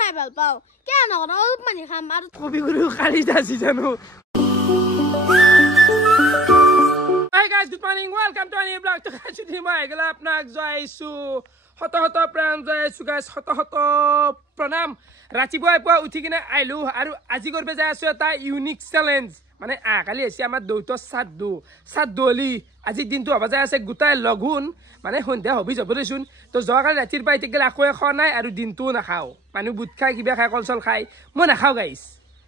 খাই ভাল পাওঁ কেন নকৰা অলপ মানি খাম আৰু কবিগুৰু কালি যাসি জানো Hi guys, good morning. Welcome to a new vlog. To catch you my gala apnak jaisu. Hoto pranam jaisu guys. Hoto pranam. Ratipuwa puwa uthi kine ailu aru আজি korbe jai asu eta unique challenge. Mane akali esi amar douto saddu oli আজি dintu haba jai ase gutai logun mane hondia hobi jabresun to joakali ratir pai tikela akoi kha nai aru dintu na khao manu but khai kiba khai konsol khai mo na khao guys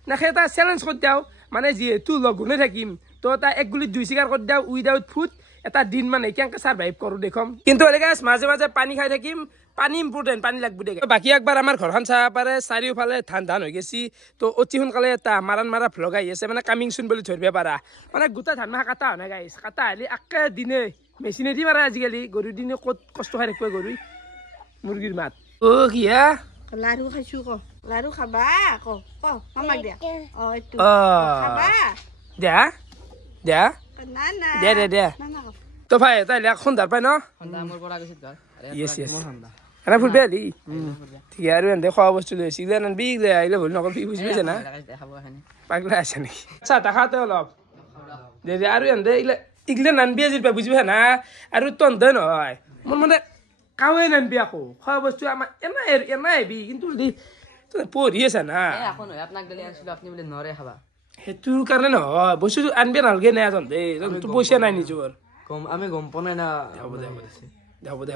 na kheta challenge kor diao mane ji tu logune thakim তো তা এক গুলি দুই cigar কর দাও without food এটা দিন মানে কেনকা সার্ভাইভ করু দেখম কিন্তু এলে গাইস মাঝে মাঝে পানি খাই থাকিম পানি ইম্পর্টেন্ট পানি লাগবো দেখ বাকি একবার আমার ঘরখান চাবা পারে চাৰিওফালে ধান ধান হৈ গেছি তো অতি সোনকালে এটা মাৰা ভ্লগ আহি আছে মানে কামিং সুন বুলি ধৰিব পাৰা মানে গোটা ধান মাহ কাটা হয় গাইস কাটা হলি একে দিনে মেচিনেদি মাৰা আজিকালি গৰু দিনে কত কষ্ট খাই ৰাখব গৰু মুৰ্গীৰ মাত ও কিয়া লাৰু খাইছো ক লাৰু খাবা ক মামাক দিয়া এইটো খাবা দিয়া না না দিয়া তো ভাই তাইলে এখন দার পাই ন হন্দা মোর পড়া গেছিত গা ইয়েস মোর হন্দা আরে ফুটবে আলি ঠিক আর এন্ড খাওয়া বস্তু লইছি দেন বিগ দে আইলে বল নকল ফি বুঝিবে না দেখাবো এখানে পাগলা আছে নাকি আচ্ছা টাকাতে অলপ দে আর এন্ড ইগলে নান বিয়া জিরবা বুঝিবে না আর তন দেন হয় মন মানে কাওয়ে নান বিয়া কো খাওয়া বস্তু আমার এনাই বি কিন্তু তো পড়ি আছে না এখন আপনাক গলি আসলে আপনি বলে নরে খাবা হেতুর কারণে নহয় বস্তু আনবে নালগে না জান দে তো পয়সা নাই নিজর কম আমি গম পনে না হ'ব দে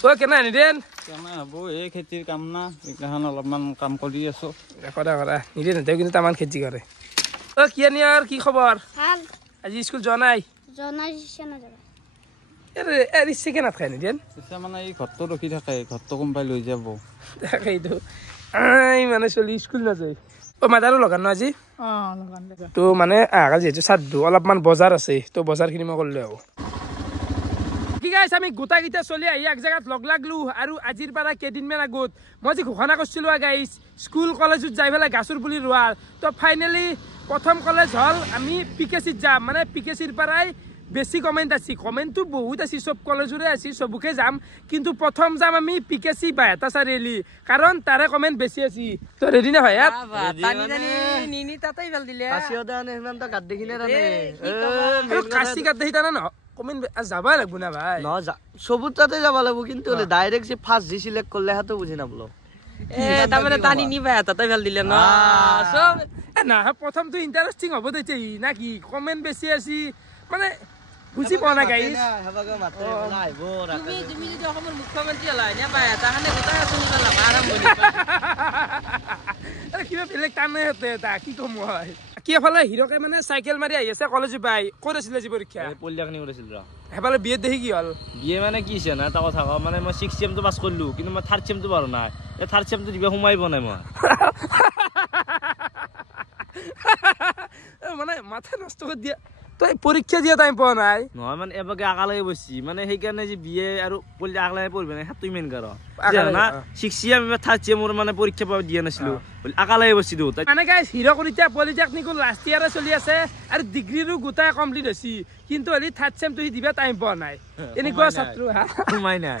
তো কেনা আনি দেন কেনা হ'ব এই খেতিৰ কাম না এইখান অলপমান কাম কৰি আছো কৰা নিদে নেদেও কিন্তু তামান খেতি কৰে ও কি আনি আর কি খবর ভাল আজি স্কুল জনাই জনাইছে না এর সেকেন্ড খাই নি দেন পিছে মানে এই ঘৰটো ৰখি থাকে ঘৰটো কোনোবাই লৈ যাব তাকেইতো আই মানে চলি স্কুল নাযায় ও মাদাৰো লগান ন আজি লগান তো মানে আগাল যেহেতু সাদ্দু অলপমান বজাৰ আছে তো বজাৰখিনি মই কৰিলে হ'ব কি গাইছ আমি গোটা গিটা চলি আহি এক জায়গাত লগ লাগলো আৰু আজিৰ পৰা কেইদিনমান আগত মই যে ঘোষণা কৰিছিলো গাইছ স্কুল কলেজত যাই পেলাই গাছৰ পুলি ৰোৱাৰ তো ফাইনেলি প্ৰথম কলেজ হল আমি পিকেচিত যাম মানে পিকেচিৰ পৰাই বেছি কমেন্ট আছে কমেন্টটো বহুত আছে সব কলেজৰে আছে সবকে যাম কিন্তু প্ৰথম যাম আমি পিকেচি বাইহাটা চাৰিআলি কাৰণ তাৰে কমেন্ট বেছি আছে তো ৰেডি না ভাই টানি টানি নিনি তাতেই ভাল দিলে কাশিও দান ইমান তো গাদ দেখিলে রে কাশি গাদ দেখিতা না কমেন্ট যাবাই লাগব না ভাই ন সবুত তাতে যাব লাগব কিন্তু ডাইরেক্ট সে ফার্স্ট জি সিলেক্ট করলে হাতে বুঝি না বলো তারপরে টানি নি ভাই তাতেই ভাল দিলে না সব না প্রথম তো ইন্টারেস্টিং হবে দেছে নাকি কমেন্ট বেশি আছে মানে বুঝি পোৱা না গাইস তুমি যদি অসমৰ মুখ্যমন্ত্ৰী হলাই না পায় তাহানে গোটাই শুনি গলা আৰম্ভণি আরে কিবা বেলেগ টানে হতে তা কি কম হয় কি এফালে হিৰকে মানে সাইকেল মাৰি আহি আছে কলেজ পাই ক'ত আছিল আজি পৰীক্ষা পলিয়াকনি কৰিছিল ৰ এফালে বিয়ে দেখি কি হল বিয়ে মানে কি আছে না তা কথা মানে মই 6 সেম তো পাস কৰিলো কিন্তু মই 3rd সেম তো পাৰো নাই এই 3rd সেম তো দিবা সোমাই বনাই মই মানে মাথা নষ্ট কৰি দিয়া তো পৰীক্ষা দিয়া টাইম পোৱা নাই নহয় মানে এবাকে আকালে বসছি মানে সেই কাৰণে যে বিয়ে আৰু পলি আগলাই পঢ়বে না হাতই মেন কৰ না 6 সেম 3rd সেম মোৰ মানে পৰীক্ষা পাব দিয়া নাছিলো আকালে বসছি তো মানে গাইস হিৰো কৰিতা পলিটেকনিকল লাষ্ট ইয়াৰে চলি আছে আৰু ডিগ্ৰীৰো গোটাই কমপ্লিট হৈছে কিন্তু হলি 3rd সেম তো দিবা টাইম পোৱা নাই এনেকুৱা ছাত্ৰ সোমাই নাই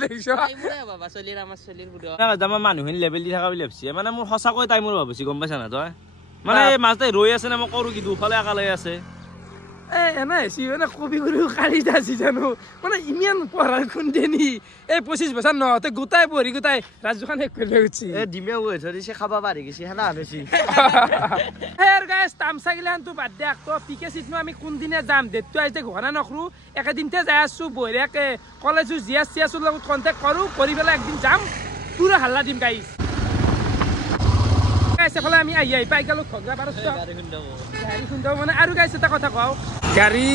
দেখছো এইবোৰে বাবা চলিৰ আমাৰ চলিৰ বুঢ়া না জামা মানুহখিনি লেভেল দি থাকা বুলি ভাবছি মানে মোৰ সঁচাকৈ টাইমৰ ভাবছি গম পাইছা না তই মানে মাজতে ৰৈ আছে না মই কৰো কি দুফালে আকালে আছে এনাই মানে কবিগুৰু কালি যাসি জানো মানে ইমান পঢ়াৰ খুন্দেনি এই 25 বছৰ নহতে গোটাই পঢ়ি গোটাই ৰাজুখান শেষ কৰি গৈছি এ ডিমে ওই ধৰিছে খাবা পাৰি গৈছে হেনা আনছি হেৰ গাইস তামসা গিলানটো বাদ দে তো পিকেচিত নো আমি কোন দিনে যাম ডেটটো আইতে ঘনা নখৰু একেদিনতে যাই আছো বহিৰাকে কলেজো জিএসসিএস লগত কন্টাক্ট কৰো কৰি পেলাই একদিন যাম পুৰা হাল্লা দিম গাইস এফালে আমি আহি পাই গেলো ঠগা পাৰছো গাড়ী খুন্দাব মানে আৰু গাইছ এটা কথা কওঁ গাড়ী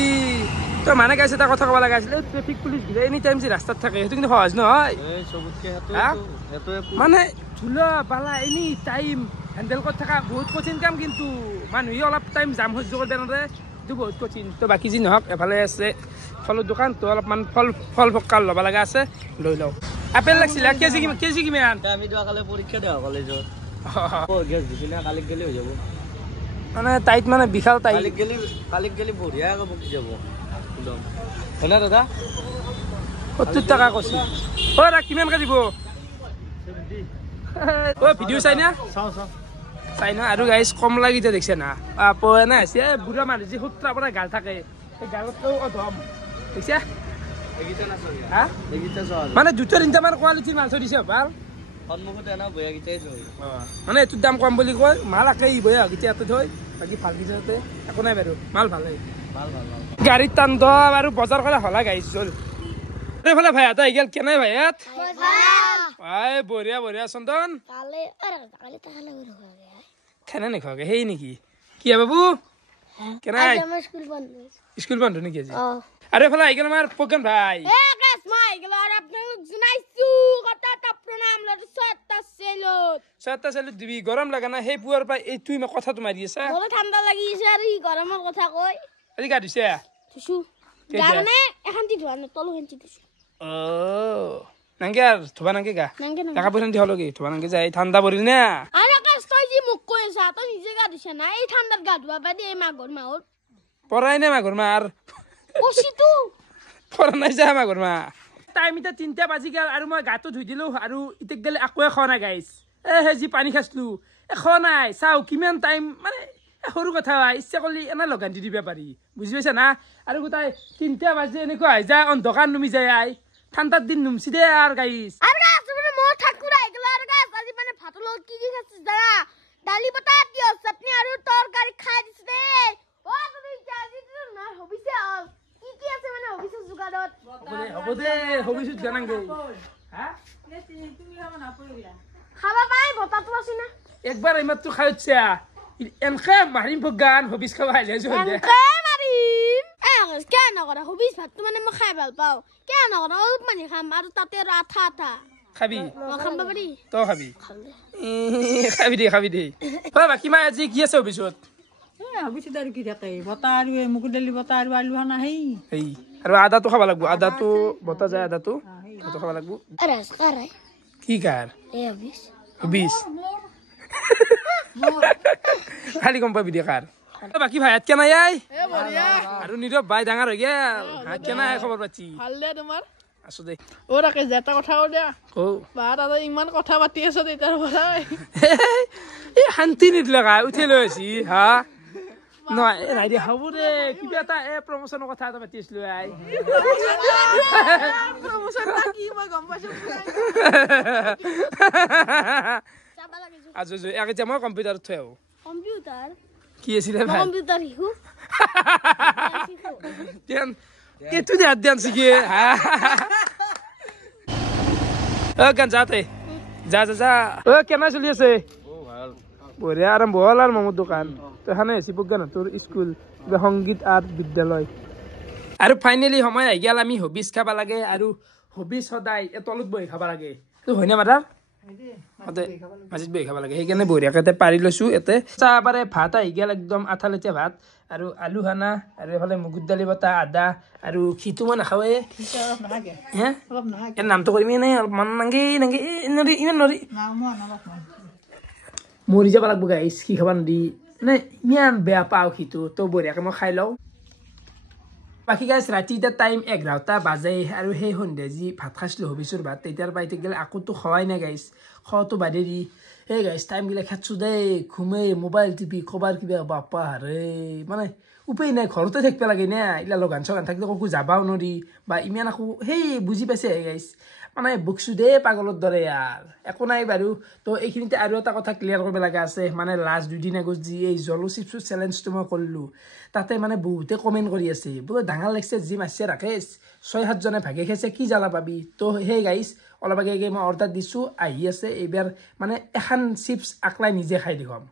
তো মানে গাইছ এটা কথা ক'ব লগা আছিল ট্ৰেফিক পুলিচ ঘূৰে এনি টাইম যে ৰাস্তাত থাকে সেইটো কিন্তু সহজ নহয় মানে ধুলা বালা এনি টাইম হেণ্ডেল কৰি থকা বহুত কঠিন কাম কিন্তু মানুহে অলপ টাইম জাম সহ্য কৰিব নোৱাৰে এইটো বহুত কঠিন তো বাকী যি নহওক এফালে আছে ফলৰ দোকান তো অলপমান ফল ফক্কাল ল'ব লগা আছে লৈ লওঁ আপেল লাগিছিল কেজি কিমান আমি কালে পৰীক্ষা দেও কলেজত গেছ দিছিনা কালি গেলি হৈ যাব মানে টাইট মানে বিশাল টাইট কালি গেলি বঢ়িয়া বকি যাব হয়না দাদা 70 টাকা কৈছি ও ৰা কিমান কা দিব ও ভিডিও চাই না চাই না আৰু গাইজ কমলা গীতা দেখছে না পোৱা নাই আছে বুঢ়া মানুহ যি সূত্ৰা পৰা গাল থাকে সেই গালতও অধম দেখছে মানে 2-3টা মান কোৱালিটিৰ মাছ দিছে ভাল মানে এইটোৰ দাম কম বুলি কয় মাল আকে বয়া গীতা ইয়াতে থৈ বাকী ভাল গীতাতে একো নাই বাৰু মাল ভালেই গাড়ীত টান দ আৰু বজাৰ কৰা হলা গাইছ চল এইফালে ভাই এটা গেল কেনে ভাই ইয়াত ভাই বঢ়িয়া বঢ়িয়া চন্দন খানা নেখোৱাকে সেই নেকি কি বাবু কেনে স্কুল বন্ধ নেকি আজি আৰু এইফালে আহি গেল আমাৰ প্ৰজ্ঞান ভাই ছটা চেলুত দিবি গৰম লাগা না সেই পুৱাৰ পৰা এই তুই মই কথাটো মাৰি আছা ঠাণ্ডা লাগিছে আৰু ই গৰমৰ কথা কয় আজি গা ধুইছে নাংগে আৰু ধুবা নাংগে গা টাকা পইচা দি হলগে ধুবা নাংগে যায় ঠাণ্ডা পৰিল না পৰাই নাই মাঘৰ মাৰ পৰা নাই যা মাঘৰ মা টাইম এতিয়া 3টা বাজি গেল আৰু মই গাটো ধুই দিলো আৰু ইতেক গেলে আকৌ খোৱা নাই গাইছ সেই যি পানী খাইছিলো খোৱা নাই চাও কিমান টাইম মানে সৰু কথা ইচ্ছা কৰিলে এনে লগান দি দিব পাৰি বুজি পাইছা না আৰু গোটাই 3টা বাজি এনেকুৱা হৈ যায় অন্ধকাৰ নুমি যায় আই ঠাণ্ডাৰ দিন নুমছি দে আৰু গাইছ দালি বটা দিও চাটনি আৰু তৰকাৰী খাই দিছ দে ও তুমি আজি না হবিছে কি কি আছে মানে হবিছে জুগাৰত হ'ব দে হবিছে জানাংগে হা তুমি না পড়িলা খাবা পাই বটাটো আছে না একবাৰ ইমাত্ৰ খাইছে এনকে মাৰিম গান হবিছ খাবা আইলে জো দে এনকে মাৰিম কেন নকৰা হবিছ ভাতটো মানে মই খাই ভাল পাও কেন নকৰা অলপ মানি খাম আৰু তাতে আঠা আঠা খাবি খাম পাৰি তো খাবি খাবি দে বাকী মা আজি কি আছে অফিচত হবিছে আৰু কি থাকে বতা আৰু মুগু দালি বতা আৰু আলু হানা সেই আৰু আদাটো খাব লাগিব আদাটো বতা যায় আদাটো খাব লাগিব কি কাৰ হবিছ খালি গম পাবি দে কাৰ বাকী ভাই কেনে আই আৰু নীৰৱ ভাই ডাঙৰ হৈ গেল হাত কেনে খবৰ পাতি ভাল দে তোমাৰ আছো দে ও ৰাকে যেটা কথা কও দে ও বা দাদা ইমান কথা পাতি আছ তেতাৰ পৰা এই শান্তি নিদিলে উঠি লৈ আছি হা নহয় নাই দে হ'ব দে কিবা এটা প্ৰমোচনৰ কথা এটা পাতি আছিলো আই প্ৰমোচন কি মই গম পাইছো আজি এতিয়া মই কম্পিউটাৰত থৈ আহো কম্পিউটাৰ কি আছিলে ভাই কম্পিউটাৰ শিকো ধ্যান এইটো দে ধ্যান শিকে গান যাতে যা যা যা কেনে চলি আছে বঢ়িয়া আৰম্ভ হ'ল আৰু মমৰ দোকান তই খানে আছি প্ৰজ্ঞান তোৰ স্কুল সংগীত আৰ্ট বিদ্যালয় আৰু ফাইনেলি সময় আহি গেল আমি হবিজ খাব লাগে আৰু হবিজ সদায় তলত বহি খাব লাগে তো হয়নে মাদাৰ মাজিত বহি খাব লাগে সেইকাৰণে বঢ়িয়াকে পাৰি লৈছো ইয়াতে চাহ পাৰে ভাত আহি গেল একদম আঠালেতীয়া ভাত আৰু আলু খানা আৰু এইফালে মগুৰ দালি বটা আদা আৰু খিটো মই নাখাওঁৱে ইয়াৰ নামটো কৰিমি নাই অলপমান নাংগে নৰি ইমান নৰি মৰি যাব লাগিব গাইছ কি খাব নদি মানে ইমান বেয়া পাওঁ খিটো তো বঢ়িয়াকে মই খাই লওঁ বাকী গাইছ ৰাতি এতিয়া টাইম 11টা বাজে আৰু সেই সন্ধিয়া যি ভাত খাইছিলোঁ হবিছৰ ভাত তেতিয়াৰ পৰা এতিয়া গ'লে আকোতো খোৱাই নাই গাইছ খোৱাটো বাদে দি সেই গাইছ টাইমবিলাক খেতছোঁ দেই ঘুমেই মোবাইল টিপি খবৰ কিবা বাপা ৰে মানে উপায় নাই ঘৰতে থাকিব লাগে নে এইলা লগান চগান থাকিলে ক'তো যাবাও নৰি বা ইমান আকৌ সেই বুজি পাইছে গাইছ মানে বুকছোঁ দেই পাগলৰ দৰে ইয়াৰ একো নাই বাৰু তো এইখিনিতে আৰু এটা কথা ক্লিয়াৰ কৰিব লগা আছে মানে লাষ্ট 2 দিন আগত যি এই জলো চিপছৰ চেলেঞ্জটো মই কৰিলোঁ তাতে মানে বহুতে কমেণ্ট কৰি আছে বোলে ডাঙৰ লাগিছে যি মাছে ৰাকেশ 6-7 জনে ভাগে খাইছে কি জ্বালা পাবি তো সেই গাইছ অলপ আগে মই অৰ্ডাৰ দিছোঁ আহি আছে এইবাৰ মানে এখন চিপছ আকলাই নিজে খাই দেখুৱাম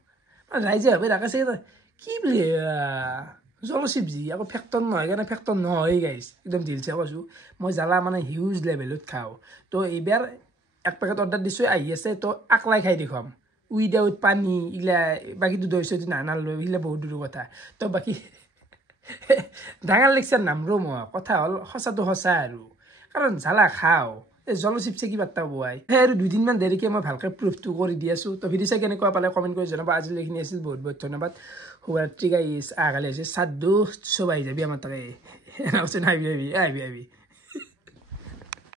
ৰাইজে ভাবে ৰাকেছে কি বুলি জলো চিপজি আকৌ ফেক্টৰ নহয় কাৰণে ফেক্টৰ নহয় গাইছ একদম দিলছে কৈছোঁ মই জ্বালা মানে হিউজ লেভেলত খাওঁ তো এইবাৰ এক পেকেট অৰ্ডাৰ দিছোঁ আহি আছে তো আকলাই খাই দেখুৱাম উইদাউট পানী ইগলা বাকীটো দৈ চৈ নানালৈ সিগলা বহুত দূৰৰ কথা তো বাকী ডাঙৰ লেকচাৰ নামৰো মই কথা হ'ল সঁচাটো সঁচা আৰু কাৰণ জ্বালা খাওঁ এই জল চিপছে কি বাৰ্তা পোৱাই সেই আৰু 2 দিনমান দেৰিকৈ মই ভালকৈ প্ৰুফটো কৰি দি আছোঁ তো ভিডিঅ' চাই কেনেকুৱা পালে কমেণ্ট কৰি জনাব আজিলৈ এইখিনি আছিল বহুত বহুত ধন্যবাদ শুভৰাত্ৰি গাইছ আগালি হৈছে সাধু সবাই যাবি আমাৰ তাকে আহিবি